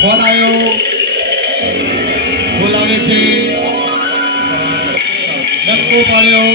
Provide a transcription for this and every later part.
Phone આવ્યો બોલાવે છે ડંકો પાડ્યો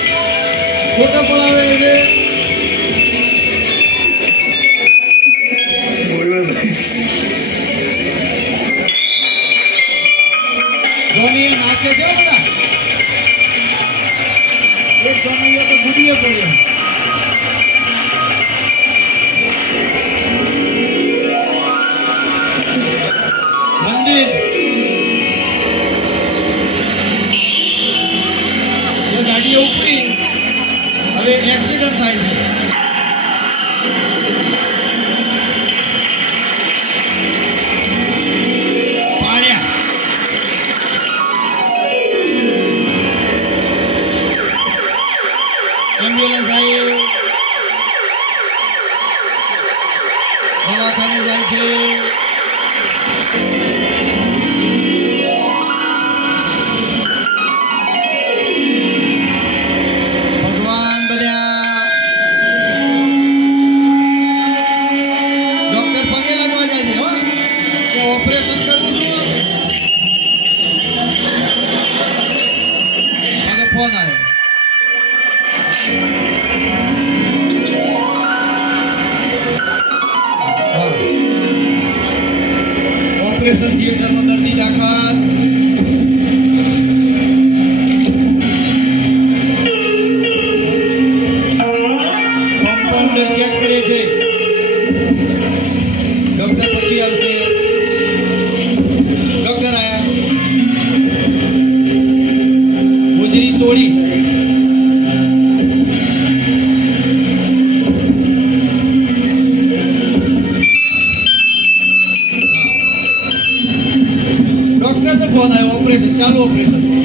ફોટા પડાવે છે ધોની નાચે છે બધા એક ધોની તો ગુડીએ પડ્યો দিয়ে যাই ¡Gracias!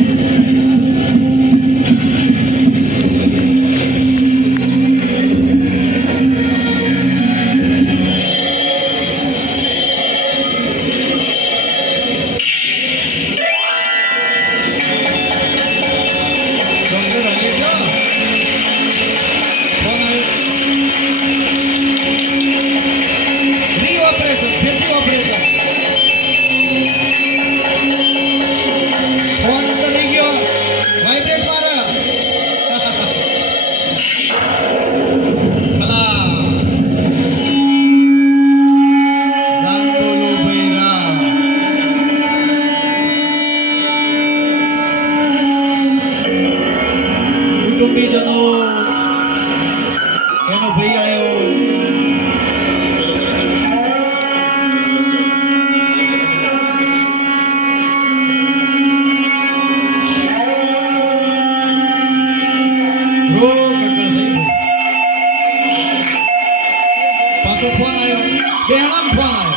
Passou o pó na eu. Derramou o pó